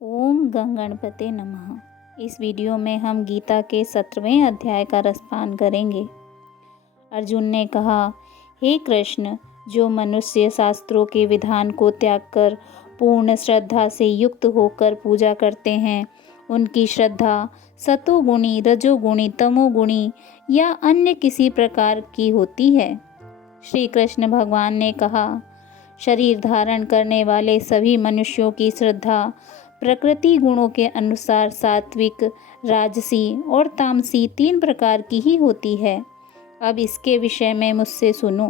ओम गंगणपते नमः। इस वीडियो में हम गीता के 17वें अध्याय का रसपान करेंगे। अर्जुन ने कहा, हे कृष्ण, जो मनुष्य शास्त्रों के विधान को त्याग कर पूर्ण श्रद्धा से युक्त होकर पूजा करते हैं, उनकी श्रद्धा सतोगुणी, रजोगुणी, तमोगुणी या अन्य किसी प्रकार की होती है। श्री कृष्ण भगवान ने कहा, शरीर धारण करने वाले सभी मनुष्यों की श्रद्धा प्रकृति गुणों के अनुसार सात्विक, राजसी और तामसी 3 प्रकार की ही होती है। अब इसके विषय में मुझसे सुनो।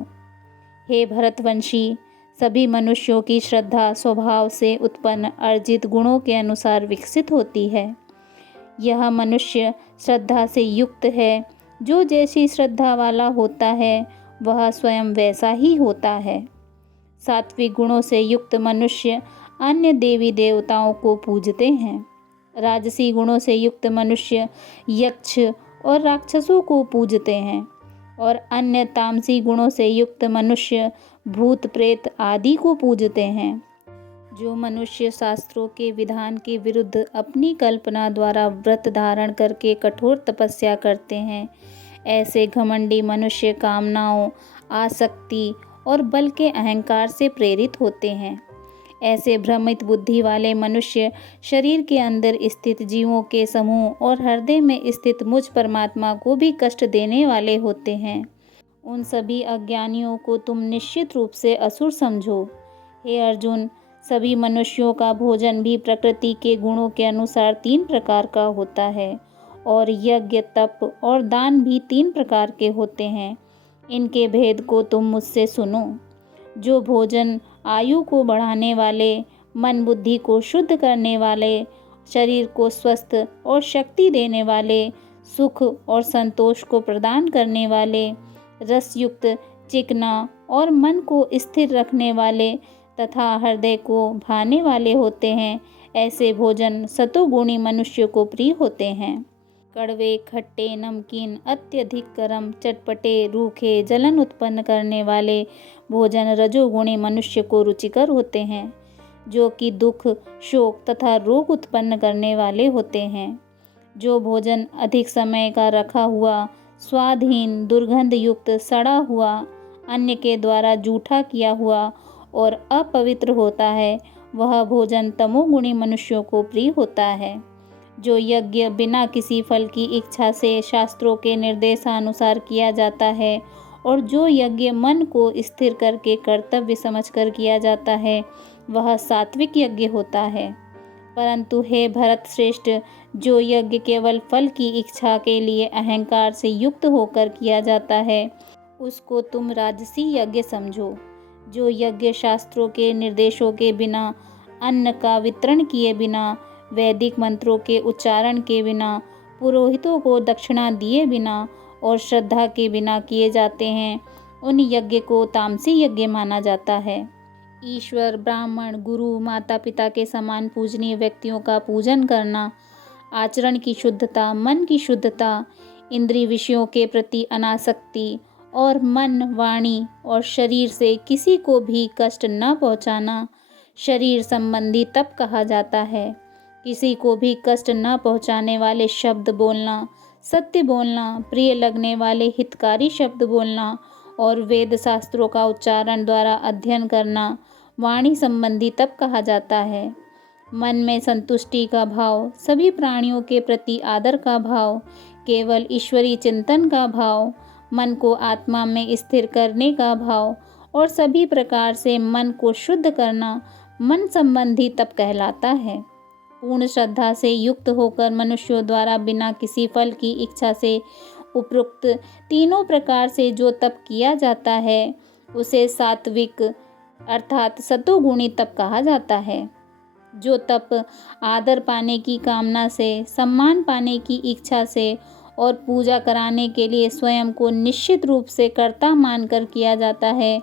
हे भरतवंशी, सभी मनुष्यों की श्रद्धा स्वभाव से उत्पन्न अर्जित गुणों के अनुसार विकसित होती है। यह मनुष्य श्रद्धा से युक्त है। जो जैसी श्रद्धा वाला होता है, वह स्वयं वैसा ही होता है। सात्विक गुणों से युक्त मनुष्य अन्य देवी देवताओं को पूजते हैं। राजसी गुणों से युक्त मनुष्य यक्ष और राक्षसों को पूजते हैं और अन्य तामसी गुणों से युक्त मनुष्य भूत प्रेत आदि को पूजते हैं। जो मनुष्य शास्त्रों के विधान के विरुद्ध अपनी कल्पना द्वारा व्रत धारण करके कठोर तपस्या करते हैं, ऐसे घमंडी मनुष्य कामनाओं, आसक्ति और बल के अहंकार से प्रेरित होते हैं। ऐसे भ्रमित बुद्धि वाले मनुष्य शरीर के अंदर स्थित जीवों के समूह और हृदय में स्थित मुझ परमात्मा को भी कष्ट देने वाले होते हैं। उन सभी अज्ञानियों को तुम निश्चित रूप से असुर समझो। हे अर्जुन, सभी मनुष्यों का भोजन भी प्रकृति के गुणों के अनुसार 3 प्रकार का होता है और यज्ञ, तप और दान भी 3 प्रकार के होते हैं। इनके भेद को तुम मुझसे सुनो। जो भोजन आयु को बढ़ाने वाले, मन बुद्धि को शुद्ध करने वाले, शरीर को स्वस्थ और शक्ति देने वाले, सुख और संतोष को प्रदान करने वाले, रसयुक्त, चिकना और मन को स्थिर रखने वाले तथा हृदय को भाने वाले होते हैं, ऐसे भोजन सतोगुणी मनुष्य को प्रिय होते हैं। कड़वे, खट्टे, नमकीन, अत्यधिक गर्म, चटपटे, रूखे, जलन उत्पन्न करने वाले भोजन रजोगुणी मनुष्य को रुचिकर होते हैं, जो कि दुख, शोक तथा रोग उत्पन्न करने वाले होते हैं। जो भोजन अधिक समय का रखा हुआ, स्वादहीन, दुर्गंध युक्त, सड़ा हुआ, अन्य के द्वारा जूठा किया हुआ और अपवित्र होता है, वह भोजन तमोगुणी मनुष्यों को प्रिय होता है। जो यज्ञ बिना किसी फल की इच्छा से शास्त्रों के निर्देशानुसार किया जाता है और जो यज्ञ मन को स्थिर करके कर्तव्य समझकर किया जाता है, वह सात्विक यज्ञ होता है। परंतु हे भरत श्रेष्ठ, जो यज्ञ केवल फल की इच्छा के लिए अहंकार से युक्त होकर किया जाता है, उसको तुम राजसी यज्ञ समझो। जो यज्ञ शास्त्रों के निर्देशों के बिना, अन्न का वितरण किए बिना, वैदिक मंत्रों के उच्चारण के बिना, पुरोहितों को दक्षिणा दिए बिना और श्रद्धा के बिना किए जाते हैं, उन यज्ञ को तामसी यज्ञ माना जाता है। ईश्वर, ब्राह्मण, गुरु, माता पिता के समान पूजनीय व्यक्तियों का पूजन करना, आचरण की शुद्धता, मन की शुद्धता, इंद्रिय विषयों के प्रति अनासक्ति और मन, वाणी और शरीर से किसी को भी कष्ट न पहुँचाना शरीर संबंधी तप कहा जाता है। किसी को भी कष्ट न पहुँचाने वाले शब्द बोलना, सत्य बोलना, प्रिय लगने वाले हितकारी शब्द बोलना और वेद शास्त्रों का उच्चारण द्वारा अध्ययन करना वाणी संबंधी तप कहा जाता है। मन में संतुष्टि का भाव, सभी प्राणियों के प्रति आदर का भाव, केवल ईश्वरीय चिंतन का भाव, मन को आत्मा में स्थिर करने का भाव और सभी प्रकार से मन को शुद्ध करना मन संबंधी तप कहलाता है। पूर्ण श्रद्धा से युक्त होकर मनुष्यों द्वारा बिना किसी फल की इच्छा से उपरोक्त 3 प्रकार से जो तप किया जाता है, उसे सात्विक अर्थात सतोगुणी तप कहा जाता है। जो तप आदर पाने की कामना से, सम्मान पाने की इच्छा से और पूजा कराने के लिए स्वयं को निश्चित रूप से कर्ता मानकर किया जाता है,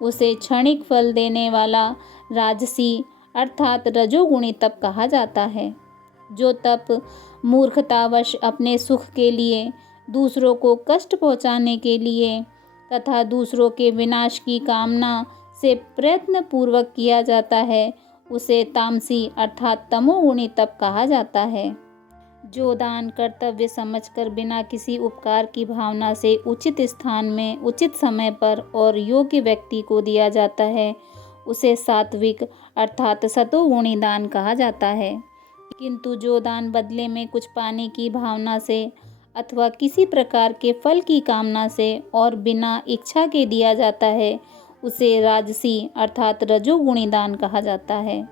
उसे क्षणिक फल देने वाला राजसी अर्थात रजोगुणी तप कहा जाता है। जो तप मूर्खतावश अपने सुख के लिए, दूसरों को कष्ट पहुँचाने के लिए तथा दूसरों के विनाश की कामना से प्रयत्न पूर्वक किया जाता है, उसे तामसी अर्थात तमोगुणी तप कहा जाता है। जो दान कर्तव्य समझकर बिना किसी उपकार की भावना से उचित स्थान में उचित समय पर और योग्य व्यक्ति को दिया जाता है, उसे सात्विक अर्थात सतोगुणी दान कहा जाता है। किंतु जो दान बदले में कुछ पाने की भावना से अथवा किसी प्रकार के फल की कामना से और बिना इच्छा के दिया जाता है, उसे राजसी अर्थात रजोगुणी दान कहा जाता है।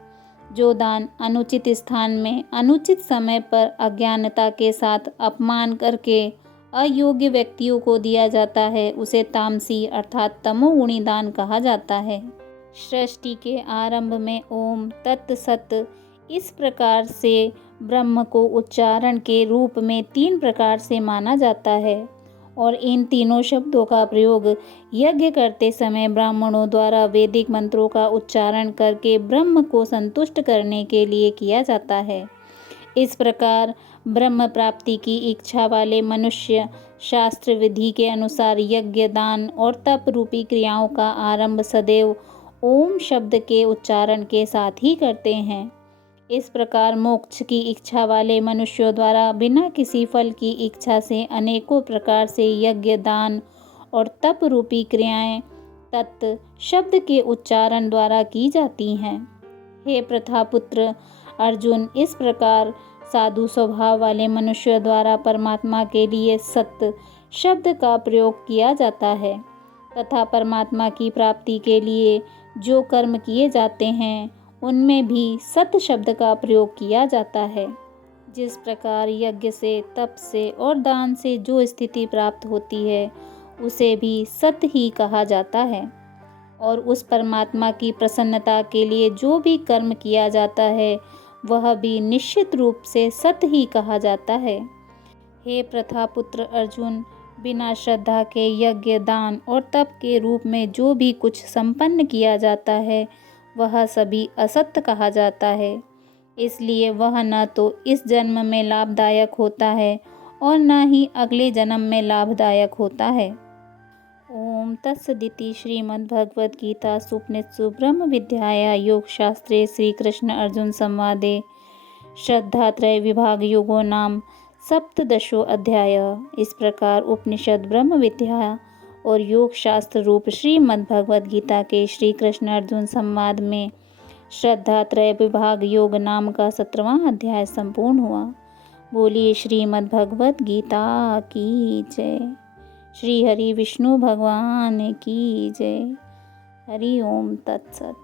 जो दान अनुचित स्थान में अनुचित समय पर अज्ञानता के साथ अपमान करके अयोग्य व्यक्तियों को दिया जाता है, उसे तामसी अर्थात तमोगुणी दान कहा जाता है। सृष्टि के आरंभ में ओम तत् सत इस प्रकार से ब्रह्म को उच्चारण के रूप में 3 प्रकार से माना जाता है और इन तीनों शब्दों का प्रयोग यज्ञ करते समय ब्राह्मणों द्वारा वैदिक मंत्रों का उच्चारण करके ब्रह्म को संतुष्ट करने के लिए किया जाता है। इस प्रकार ब्रह्म प्राप्ति की इच्छा वाले मनुष्य शास्त्र विधि के अनुसार यज्ञ, दान और तप रूपी क्रियाओं का आरंभ सदैव ओम शब्द के उच्चारण के साथ ही करते हैं। इस प्रकार मोक्ष की इच्छा वाले मनुष्यों द्वारा बिना किसी फल की इच्छा से अनेकों प्रकार से यज्ञ, दान और तप रूपी क्रियाएं तत् शब्द के उच्चारण द्वारा की जाती हैं। हे प्रथापुत्र अर्जुन, इस प्रकार साधु स्वभाव वाले मनुष्यों द्वारा परमात्मा के लिए सत्य शब्द का प्रयोग किया जाता है तथा परमात्मा की प्राप्ति के लिए जो कर्म किए जाते हैं उनमें भी सत्य शब्द का प्रयोग किया जाता है। जिस प्रकार यज्ञ से, तप से और दान से जो स्थिति प्राप्त होती है उसे भी सत्य ही कहा जाता है और उस परमात्मा की प्रसन्नता के लिए जो भी कर्म किया जाता है वह भी निश्चित रूप से सत्य ही कहा जाता है। हे प्रथापुत्र अर्जुन, बिना श्रद्धा के यज्ञ, दान और तप के रूप में जो भी कुछ संपन्न किया जाता है वह सभी असत्य कहा जाता है। इसलिए वह न तो इस जन्म में लाभदायक होता है और न ही अगले जन्म में लाभदायक होता है। ओम तत्सदिति श्रीमद्भगवद्गीता सुपनिषत्सु ब्रह्म विद्याया योग शास्त्रे श्री कृष्ण अर्जुन संवादे श्रद्धात्रय विभाग योगो नाम सप्तदशो अध्याय। इस प्रकार उपनिषद, ब्रह्म विद्या और योग शास्त्र रूप श्रीमद् भगवद गीता के श्री कृष्ण अर्जुन संवाद में श्रद्धा त्रय विभाग योग नाम का 17वां अध्याय संपूर्ण हुआ। बोलिए श्रीमद् भगवद गीता की जय। श्री हरि विष्णु भगवान की जय। हरि ओम तत्सत।